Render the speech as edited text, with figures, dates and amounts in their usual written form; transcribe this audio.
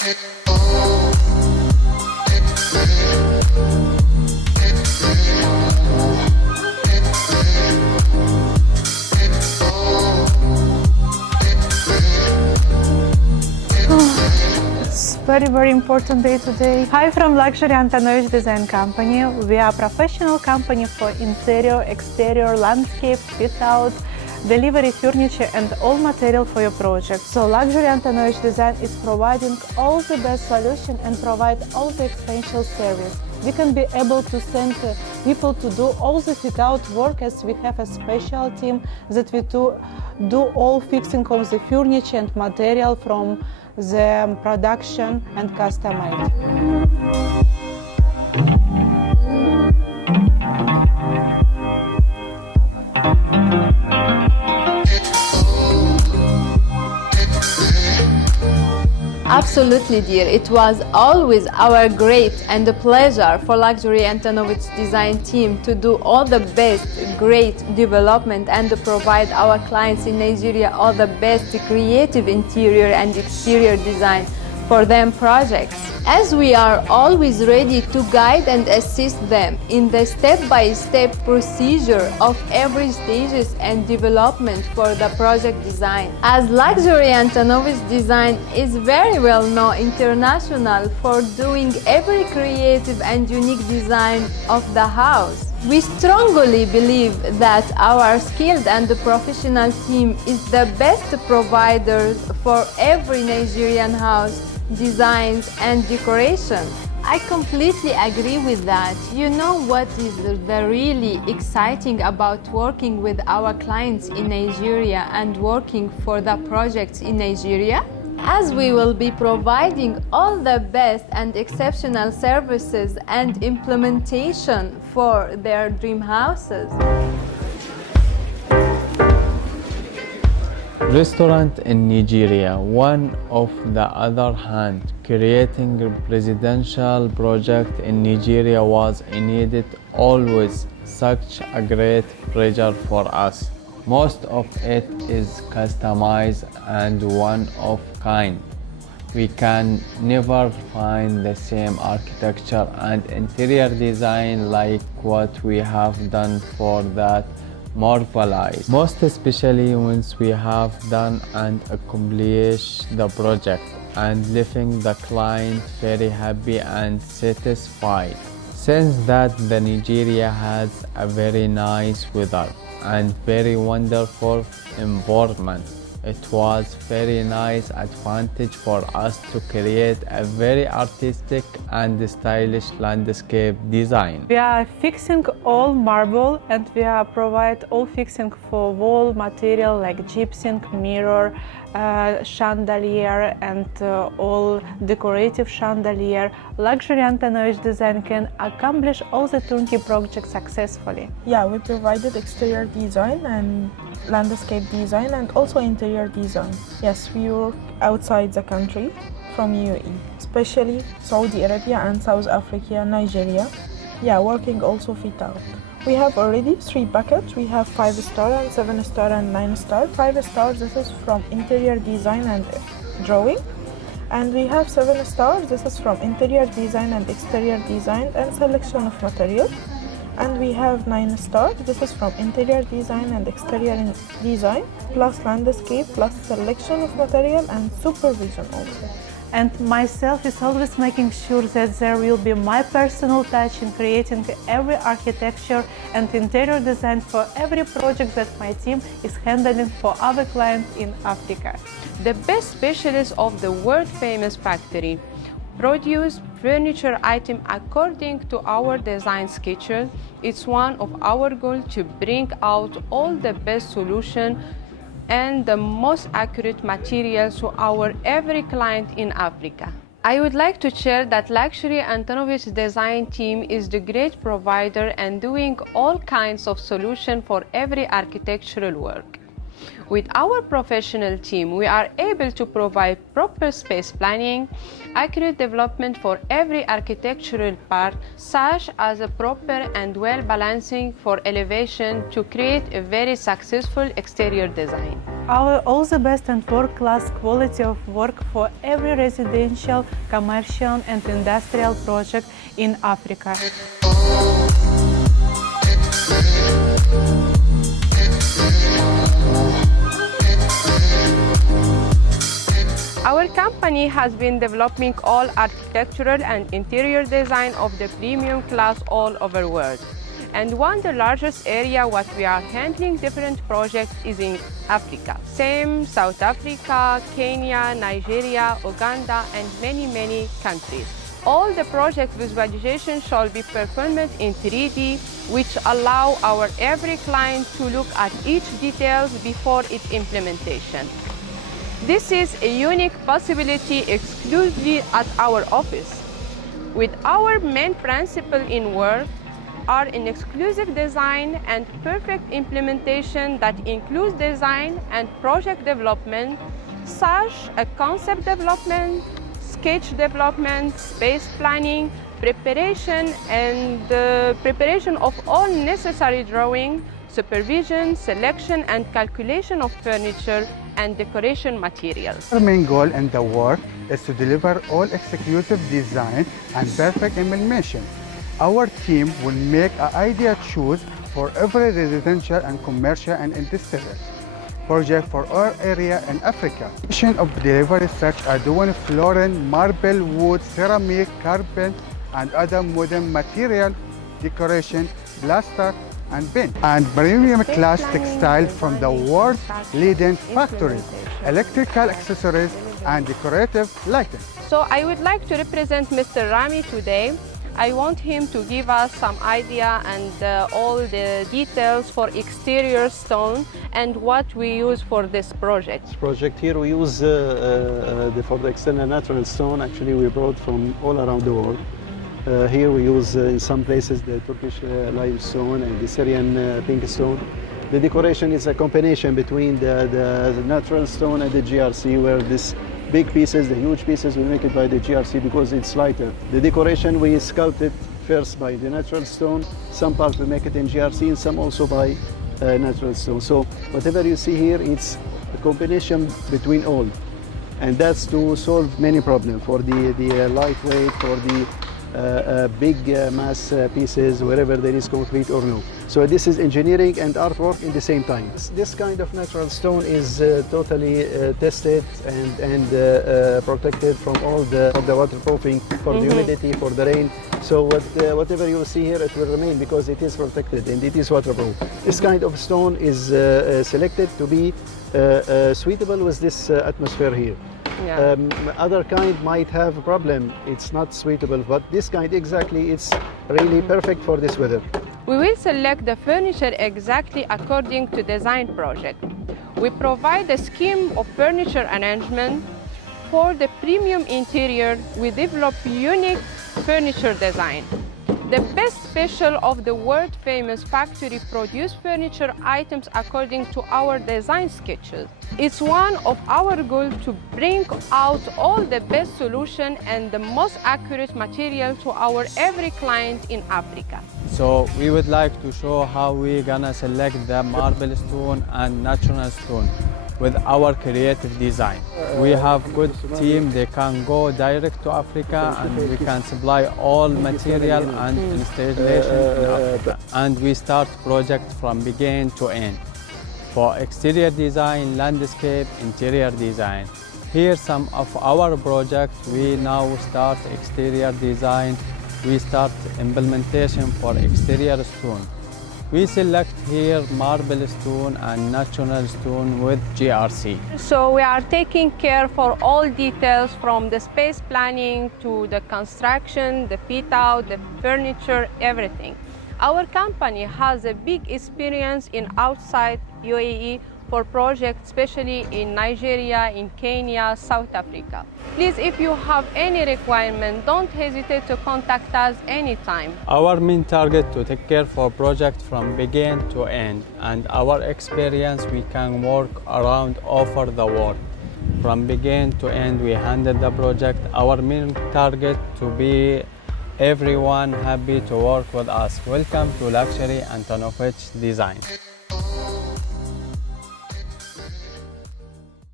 Very important day today. Hi from Luxury Antonovich Design company. We are a professional company for interior, exterior, landscape, fit out, delivery furniture and all material for your project. So Luxury Antonovich Design is providing all the best solution and provide all the essential service. We can be able to send people to do all the fit out work, as we have a special team that we do all fixing of the furniture and material from the production and custom made. Absolutely, dear. It was always our great and a pleasure for Luxury Antonovich Design team to do all the best, great development and to provide our clients in Nigeria all the best creative interior and exterior design for them projects. As we are always ready to guide and assist them in the step-by-step procedure of every stages and development for the project design. As Luxury Antonovich Design is very well known international for doing every creative and unique design of the house. We strongly believe that our skilled and professional team is the best provider for every Nigerian house designs and decoration. I completely agree with that. You know what is the really exciting about working with our clients in Nigeria and working for the projects in Nigeria? As we will be providing all the best and exceptional services and implementation for their dream houses. Restaurant in Nigeria. One of the other hand, creating a residential project in Nigeria was needed always such a great pleasure for us. Most of it is customized and one of kind. We can never find the same architecture and interior design like what we have done for that marvelous, most especially once we have done and accomplished the project and leaving the client very happy and satisfied. Since that the Nigeria has a very nice weather and very wonderful environment, it was very nice advantage for us to create a very artistic and stylish landscape design. We are fixing all marble and we are provide all fixing for wall material like gypsum, mirror, chandelier and all decorative chandelier. Luxury Antonovich Design can accomplish all the turnkey projects successfully. Yeah, we provided exterior design and landscape design and also interior design. Yes, we work outside the country from UAE, especially Saudi Arabia and South Africa, Nigeria. Yeah, working also fit out. We have already 3 packages. We have 5-star and 7-star and 9-star. 5 stars, this is from interior design and drawing. And we have 7 stars, this is from interior design and exterior design and selection of material. And we have 9 stars, this is from interior design and exterior design, plus landscape, plus selection of material and supervision also. And myself is always making sure that there will be my personal touch in creating every architecture and interior design for every project that my team is handling for our clients in Africa. The best specialist of the world-famous factory produce furniture item according to our design schedule. It's one of our goals to bring out all the best solution and the most accurate materials to our every client in Africa. I would like to share that Luxury Antonovich Design team is the great provider and doing all kinds of solution for every architectural work. With our professional team, we are able to provide proper space planning, accurate development for every architectural part, such as a proper and well balancing for elevation to create a very successful exterior design. all the best and world-class quality of work for every residential, commercial and industrial project in Africa. Our company has been developing all architectural and interior design of the premium class all over the world. And one of the largest area what we are handling different projects is in Africa. Same South Africa, Kenya, Nigeria, Uganda, and many countries. All the project visualization shall be performed in 3D, which allow our every client to look at each details before its implementation. This is a unique possibility exclusively at our office. With our main principle in work are an exclusive design and perfect implementation that includes design and project development, such as concept development, sketch development, space planning, preparation of all necessary drawing, supervision, selection and calculation of furniture and decoration materials. Our main goal in the work is to deliver all exclusive design and perfect implementation. Our team will make an ideal choice for every residential and commercial and industrial project for our area in Africa. Option of delivery such as doing flooring, marble, wood, ceramic, carpet, and other modern material, decoration, plaster, and paint, and premium class textile from the world's leading factories, electrical accessories, and decorative lighting. So I would like to represent Mr. Rami today. I want him to give us some idea and all the details for exterior stone and what we use for this project. Project here we use for the external natural stone. Actually, we brought from all around the world. Here we use in some places the Turkish limestone and the Syrian pink stone. The decoration is a combination between the natural stone and the GRC, where this big pieces, the huge pieces, we make it by the GRC because it's lighter. The decoration we sculpt it first by the natural stone. Some parts we make it in GRC and some also by natural stone. So whatever you see here, it's a combination between all. And that's to solve many problems for the lightweight, for the big mass pieces, wherever there is concrete or no. So this is engineering and artwork in the same time. This kind of natural stone is totally tested and protected from all the waterproofing, for the humidity, for the rain. So whatever you see here, it will remain because it is protected and it is waterproof. This kind of stone is selected to be suitable with this atmosphere here. Yeah. Other kind might have a problem, it's not suitable, but this kind exactly, it's really perfect for this weather. We will select the furniture exactly according to design project. We provide a scheme of furniture arrangement. For the premium interior, we develop unique furniture design. The best special of the world-famous factory produce furniture items according to our design sketches. It's one of our goals to bring out all the best solution and the most accurate material to our every client in Africa. So we would like to show how we're gonna select the marble stone and natural stone with our creative design. We have good team, they can go direct to Africa and we can supply all material and installation in Africa. And we start project from begin to end. For exterior design, landscape, interior design. Here some of our projects, we now start exterior design, we start implementation for exterior stone. We select here marble stone and natural stone with GRC. So we are taking care for all details from the space planning to the construction, the fit out, the furniture, everything. Our company has a big experience in outside UAE for projects, especially in Nigeria, in Kenya, South Africa. Please, if you have any requirement, don't hesitate to contact us anytime. Our main target to take care for project from begin to end, and our experience we can work around over the world. From begin to end, we handle the project. Our main target to be everyone happy to work with us. Welcome to Luxury Antonovich Design.